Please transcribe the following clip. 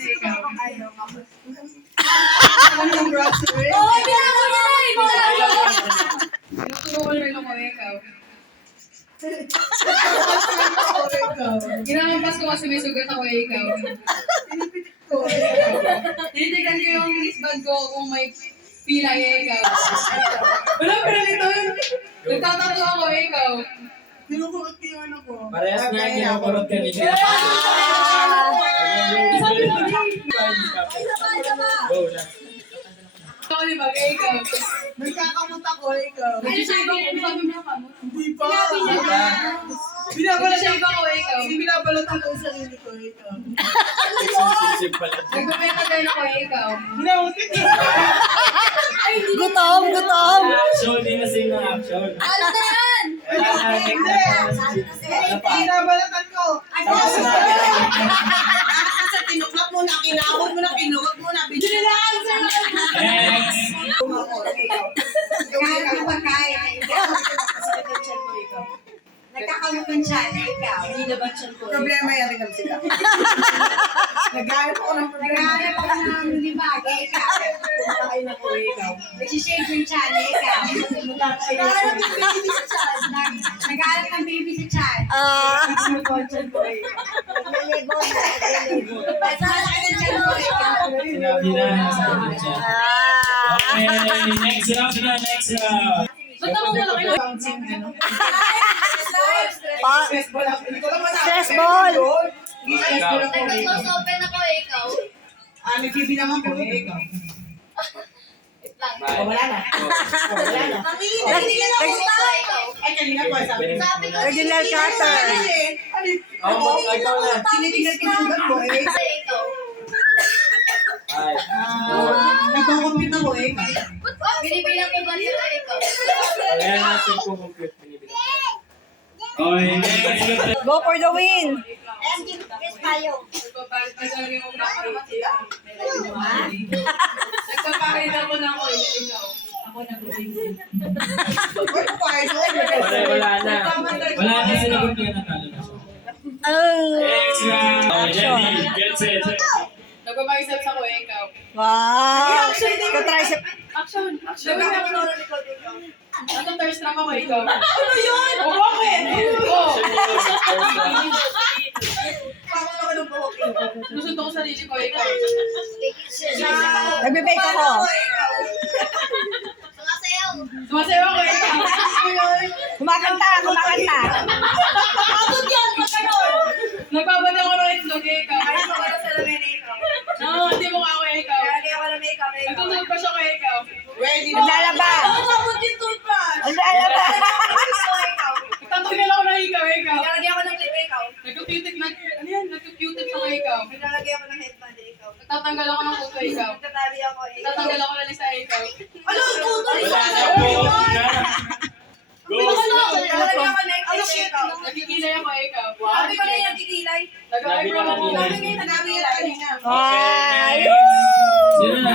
ikaw. Ang grocery. Oo, hindi ako na! Tinuturo ko rin ako ikaw. Ikaw. Ginamampas ko kasi may sugat ako ikaw. Tinitignan ko yung wristband ko kung may pila ikaw. Wala pala nito. Nagtatato ako ikaw. Kinukurot ko yung ano ko. Parehas na yung kinukurot ka ninyo. Go na. Ako ni Bagay ikaw. Nagkakamot ako, ikaw. Nag-shave ako kung sabi mo pa mo. Hindi pa. Nag-shave ako ikaw. Binabalatan ko yung sarili ko, ikaw. Sisip pala. Nagpapenta din ako ikaw. Ginawutin ko. Gutom, gutom! Action, di na sing ng action. Ano na yan? Binabalatan ko. Tapos na. Sa tinuklap mo na, kinakot mo na, kinugot mo na, binilaan sa Next. Nagkakamot ng pagkain na ikaw. Sakit ang tiyan mo, ikaw. Nagkakamot ng tiyan na ikaw. Hindi na ba tiyan ko? Problema yan rin sila. Naghahanap ako ng problema. Nagkakamot ako ng libagay ikaw. Kumakain ako, ikaw. Nagsishave yung tiyan na ikaw. Naghahanap ng baby sa tiyan. Nagkakamot ng baby sa tiyan. Ano po ang tiyan ko, ikaw? Naglilibot na, naglilibot. At malaki ng tiyan mo ikaw. Sinabi na. Sabi na siya. Okay, next round na, next round. Ba't ako malaki na? Bouncing, ano? Stress Stress ball ako. Hindi ko lang masabi. Stress ball. Stress ball ako, ikaw. Nag-close open ako ikaw. Nagbibilang ako, ikaw. Bye. Wala na. Wala na. Nag-close ikaw. Ay, kanina po, sabi ko. Sabi ko, Regular cutter. Oh, ikaw na. Tinitingnan ko yung sugat ko, eh. ikaw. Bye. Nagko-compute ako, eh. Binibilang ko ba sila ikaw? Ayan na si compute. Okay, next. Go for the win! Yes, tayo. Nagpapalit na talaga yung nagpapalit ako ng oil. Ikaw. Ako nag-uwi. Wala na. Wala na sinagot niya natalo na siya. Next round. Ready, get set. Nagpapakisaps ako ikaw. Wow! Ka-tricep. Action! Action! Ano thirst trap ako ikaw? Ano yun? O bakit? Oo. Gusto ko sarili ko ikaw. Nagbe-bake ako. Sumasayaw. Sumasayaw ako ikaw. Kumakanta, kumakanta. Abot yan! Magkaroon! Nagbabad ako ng itlog ikaw. Ay, ako na sa lamin ikaw. No, hindi mo ako ikaw. Kaya ako na makeup ikaw. Nagtutulog pa siya ko ikaw. Naglalaba. Abot yung toothbrush! Naglalaba. Nagtatanggal ako ng ikaw. Naglalagay ako ng clip ikaw. Nagkukutik na, ano yan? Nagkukutik ako ikaw. Naglalagay ako ng headband ikaw. Nagtatanggal ako ng kuto ikaw. Nagtatali ako ikaw. Nagtatanggal ako ng lisa ikaw. Ano? Tuto Wala na po. Go. Naglalagay ako ng clip ikaw. Nagkikilay ako ikaw. Sabi ko na yung nagkikilay. Nag-eyebrow ako. Sabi na Sinabi nila kanina. Okay, next. Sino na?